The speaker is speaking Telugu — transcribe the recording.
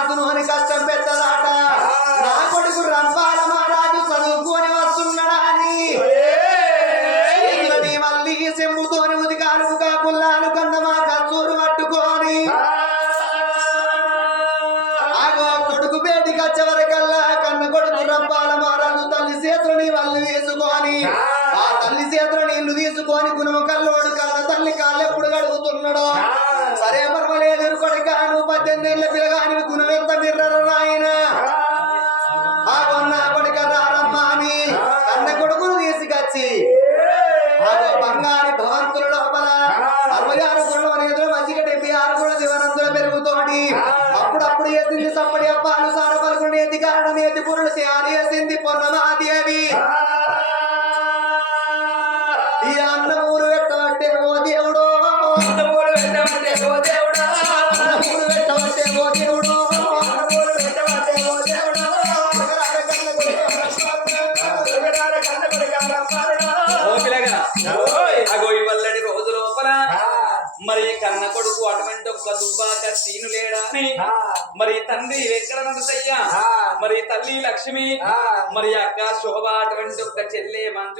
రాజును అని కష్టం పెద్దదాట నా కొడుకు రంపాల మహారాజు చదువుకొని వస్తున్నాడా అని మళ్ళీ చెంబుతోని ఉదికాలు కుల్లాలు కన్నమా కచ్చూరు పట్టుకొని కొడుకు బేటికి వచ్చేవరకల్లా కన్న కొడుకు రంపాల మహారాజు తల్లి చేతులని వాళ్ళు వేసుకొని ఆ తల్లి చేతుల నీళ్లు తీసుకొని గుణము కల్లోడు కన్న తల్లి కాళ్ళు ఎప్పుడు కడుగుతున్నాడో సరే పర్వాలేదు కొడుక నువ్వు 18 ఏళ్ళ పిల్లగాని గుణం ఎంత మిర్రర నాయన ఆ కొన్న కొడుక రారమ్మా అని కన్న కొడుకును తీసుకొచ్చి బంగారి భవంతుల లోపల 66 గుణం అనేది మంచిగా 76 కూడా దివనంతుల పెరుగుతోటి అప్పుడప్పుడు వేసింది సప్పడి అప్పాలు సార పలుకుడు నేతి కారణం నేతి పురుడు తయారు చేసింది పొన్నమాదేవి ఈ అన్న ఊరు పెట్టబట్టే ఓ దేవుడో ఊరు పెట్టబట్టే ఓ దేవుడో ఊరు పెట్టబట్టే ఓ దేవుడో ఇవల్లటి రోజు లోపల మరి కన్న కొడుకు అటువంటి ఒక్క దుబ్బాక సీను లేడా అని మరి తండ్రి ఎక్కడ నడుసయ్యా మరి తల్లి లక్ష్మి మరి అక్క శోభ అటువంటి ఒక్క చెల్లె మంజు